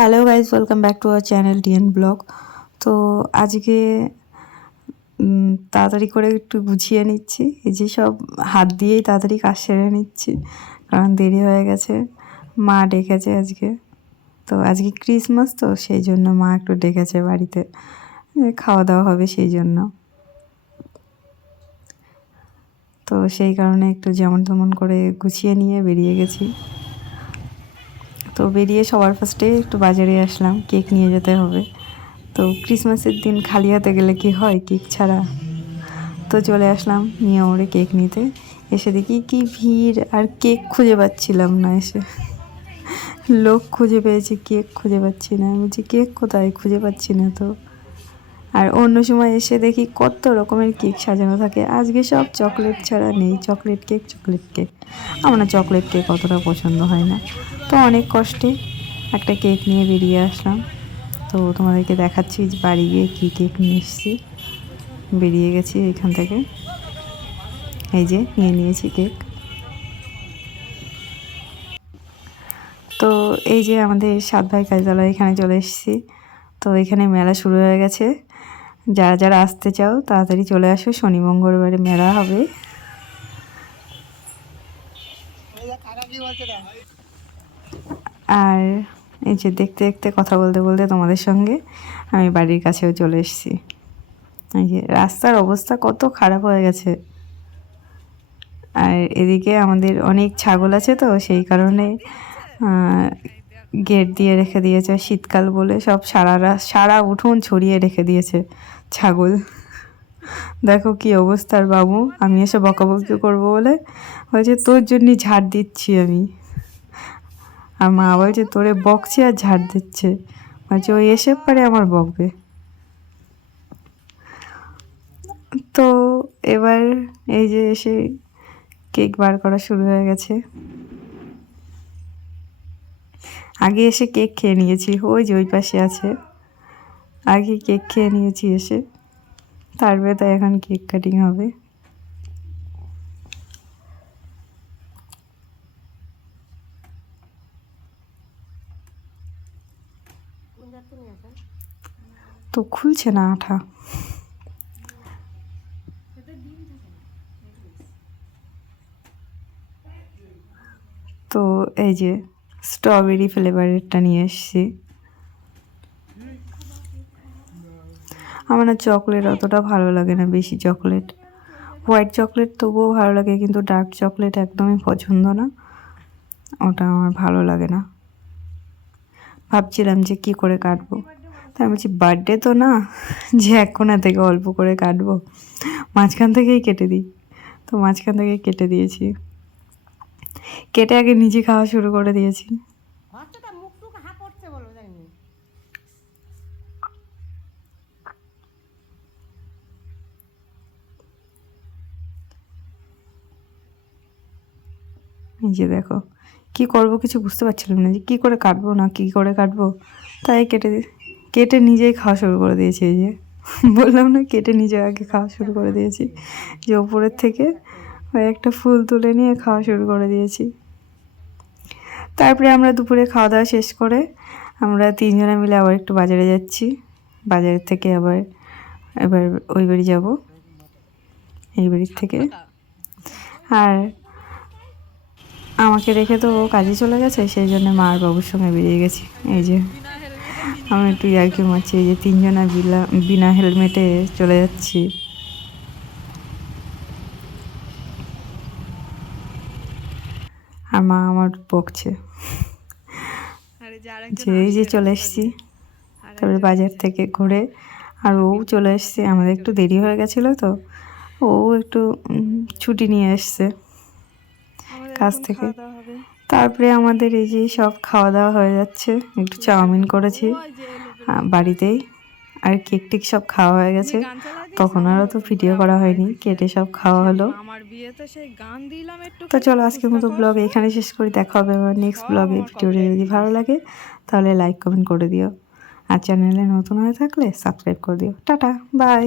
Hello guys, welcome back to our channel DN blog. তো আজকে তাড়াতাড়ি করে একটু গুছিয়ে নিচ্ছি, এই যে সব হাত দিয়েই তাড়াতাড়ি কাজ সেরে নিচ্ছি, কারণ দেরি হয়ে গেছে। মা ডেকেছে আজকে, তো আজকে ক্রিসমাস, তো সেই জন্য মা একটু ডেকেছে বাড়িতে, খাওয়া দাওয়া হবে সেই জন্য। তো সেই কারণে একটু যেমন তেমন করে গুছিয়ে নিয়ে বেরিয়ে গেছি। তো বেরিয়ে সবার ফার্স্টে একটু বাজারে আসলাম, কেক নিয়ে যেতে হবে। তো ক্রিসমাসের দিন খালি হাতে গেলে কি হয়, কেক ছাড়া। তো চলে আসলাম নিয়ে ওরে কেক নিতে। এসে দেখি কি ভিড়, আর কেক খুঁজে পাচ্ছিলাম না। এসে লোক খুঁজে পেয়েছি, কেক খুঁজে পাচ্ছি না। আমি বলছি কেক কোথায়, খুঁজে পাচ্ছি না তো। আর অন্য সময় এসে দেখি কত রকমের কেক সাজানো থাকে, আজকে সব চকলেট ছাড়া নেই। Chocolate cake, chocolate cake. আমার না চকলেট কেক অতটা পছন্দ হয় না। তো অনেক কষ্টে একটা কেক নিয়ে বেরিয়ে আসলাম। তো তোমাদেরকে দেখাচ্ছি বাড়ি গিয়ে কী কেক নিয়ে এসেছি। বেরিয়ে গেছি এখান থেকে, এই যে নিয়ে নিয়েছি কেক। তো এই যে আমাদের 7 ভাই কাজতলা এখানে চলে এসেছি। তো এখানে মেলা শুরু হয়ে গেছে, যারা যারা আসতে চাও তাড়াতাড়ি চলে আসো, শনি মঙ্গলবারে মেলা হবে। আর এই যে দেখতে দেখতে কথা বলতে বলতে তোমাদের সঙ্গে আমি বাড়ির কাছেও চলে এসেছি। এই যে রাস্তার অবস্থা কত খারাপ হয়ে গেছে। আর এদিকে আমাদের অনেক ছাগল আছে, তো সেই কারণে গেট দিয়ে রেখে দিয়েছে। শীতকাল বলে সব সারা উঠোন ছড়িয়ে রেখে দিয়েছে ছাগল। দেখো কি অবস্থার বাবু, আমি এসে বকাবকি করবো বলে বলছে তোর জন্যই ঝাড় দিচ্ছি আমি। আর মা বলছে তোরে বকছি আর ঝাড় দিচ্ছে, বলছে ওই এসে পারে আমার বকবে। তো এবার এই যে এসে কেক বার করা শুরু হয়ে গেছে। আগে এসে কেক খেয়ে নিয়েছি, ওই যে ওই পাশে আছে, আগে কেক খেয়ে নিয়েছি এসে, তারপরে তাই এখন কেক কাটিং হবে। তো খুলছে না আঠা। তো এই যে স্ট্রবেরি ফ্লেভারেরটা নিয়ে এসেছি। আমার না চকলেট অতটা ভালো লাগে না, বেশি চকলেট। হোয়াইট চকলেট তবুও ভালো লাগে, কিন্তু ডার্ক চকলেট একদমই পছন্দ না, ওটা আমার ভালো লাগে না। ভাবছিলাম যে কি করে কাটবো, তাই আমি বলছি বার্থডে তো না যে এক কোণা থেকে অল্প করে কাটবো, মাঝখান থেকেই কেটে দিই। তো মাঝখান থেকে কেটে দিয়েছি, কেটে আগে নিজে খাওয়া শুরু করে দিয়েছি। এই যে দেখো কি করব, কিছু বুঝতে পারছিলাম না যে কী করে কাটবো না কী করে কাটবো, তাই কেটে নিজেই খাওয়া শুরু করে দিয়েছি। এই যে বললাম না, কেটে নিজে আগে খাওয়া শুরু করে দিয়েছি, যে ওপরের থেকে ওই একটা ফুল তুলে নিয়ে খাওয়া শুরু করে দিয়েছি। তারপরে আমরা দুপুরে খাওয়া দাওয়া শেষ করে আমরা 3 জনে মিলে আবার একটু বাজারে যাচ্ছি। বাজারের থেকে এবার ওই বাড়ি যাব, এই বাড়ির থেকে। আর আমাকে রেখে তো ও কাজে চলে গেছে, সেই জন্য মা আর বাবুর সঙ্গে বেরিয়ে গেছি। এই যে আমি একটু ইয়ার্কি মারছি, এই যে 3 জনা বিনা হেলমেটে চলে যাচ্ছি। আর মা আমার বকছে যে এই যে চলে এসছি। তারপরে বাজার থেকে ঘুরে আর ও চলে এসছে, আমাদের একটু দেরি হয়ে গেছিলো, তো ও একটু ছুটি নিয়ে এসছে কাজ থেকে। তারপরে আমাদের এই যে সব খাওয়া দাওয়া হয়ে যাচ্ছে, একটু চাউমিন করেছি বাড়িতেই, আর কেক টেক সব খাওয়া হয়ে গেছে। তখন আরও তো ভিডিও করা হয়নি, কেটে সব খাওয়া হলো। তো চলো আজকের মতো ব্লগ এখানে শেষ করি, দেখা হবে আবার নেক্সট ব্লগে। ভিডিওটি যদি ভালো লাগে তাহলে লাইক কমেন্ট করে দিও, আর চ্যানেলে নতুন হয়ে থাকলে সাবস্ক্রাইব করে দিও। Tata, by.